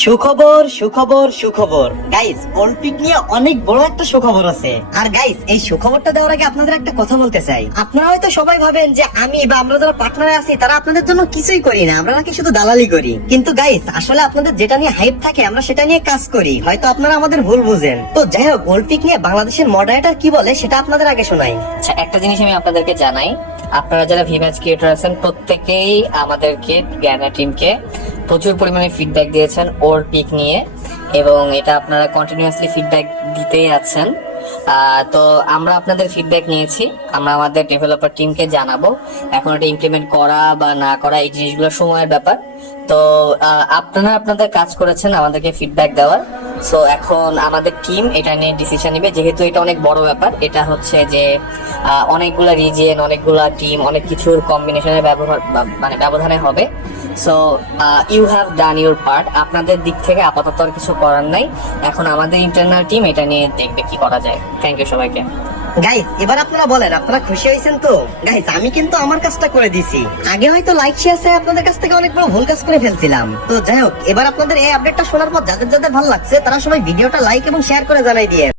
সুখবর সুখবর সুখবর গাইস, অলিম্পিক নিয়ে অনেক বড় একটা সুখবর আছে। আর গাইস, এই সুখবরটা দেওয়ার আগে আপনাদের একটা কথা বলতে চাই। আপনারা হয়তো সবাই ভাবেন যে আমি বা আমরা যারা পার্টনারে আছি তারা আপনাদের জন্য কিছুই করি না, আমরা নাকি শুধু দালালি করি। কিন্তু গাইস, আসলে আপনাদের যেটা নিয়ে হাইপ থাকে আমরা সেটা নিয়ে কাজ করি, হয়তো আপনারা আমাদের ভুল বুঝেন। তো যাই হোক, অলিম্পিক নিয়ে বাংলাদেশের মডারেটর কি বলে সেটা আপনাদের আগে শোনাই। আচ্ছা, একটা জিনিস আমি আপনাদেরকে জানাই, আপনারা যারা ভিম্যাচ ক্রিয়েটর আছেন প্রত্যেকেই আমাদেরকে জ্ঞানা টিমকে প্রচুর পরিমাণে ফিডব্যাক দিয়েছেন ওর পিক নিয়ে, এবং এটা আপনারা কন্টিনিউয়াসলি ফিডব্যাক দিতেই আছেন। তো আমরা আপনাদের ফিডব্যাক নিয়েছি, আমরা আমাদের ডেভেলপার টিমকে জানাবো। এখন এটা ইমপ্লিমেন্ট করা বা না করা এই জিনিসগুলো সময়ের ব্যাপার। তো আপনারা আপনাদের কাজ করেছেন আমাদেরকে ফিডব্যাক দেওয়ার। সো এখন আমাদের টিম এটা নিয়ে ডিসিশন নেবে, যেহেতু এটা অনেক বড় ব্যাপার। এটা হচ্ছে যে অনেকগুলা রিজিয়ন, অনেকগুলা টিম, অনেক কিছুর কম্বিনেশনের ব্যবধানে হবে। So you have done your part. আপনাদের দিক থেকে আপাতত আর কিছু করার নাই, এখন আমাদের ইন্টারনাল টিম এটা নিয়ে দেখবে কি করা যায়। থ্যাংক ইউ সবাইকে। গাইস, এবার আপনারা বলেন, আপনারা খুশি হয়েছেন তো? গাইস, আমি কিন্তু আমার কাজটা করে দিছি। আগে হয়তো লাইক শেয়ার চাই আপনাদের কাছ থেকে অনেক বড় ভুল কাজ করে ফেলছিলাম। তো যাই হোক, এবার আপনাদের এই আপডেটটা শোনার পর যাদের যাদের ভালো লাগছে তারা সবাই ভিডিওটা লাইক এবং শেয়ার করে জানাই দিয়েন।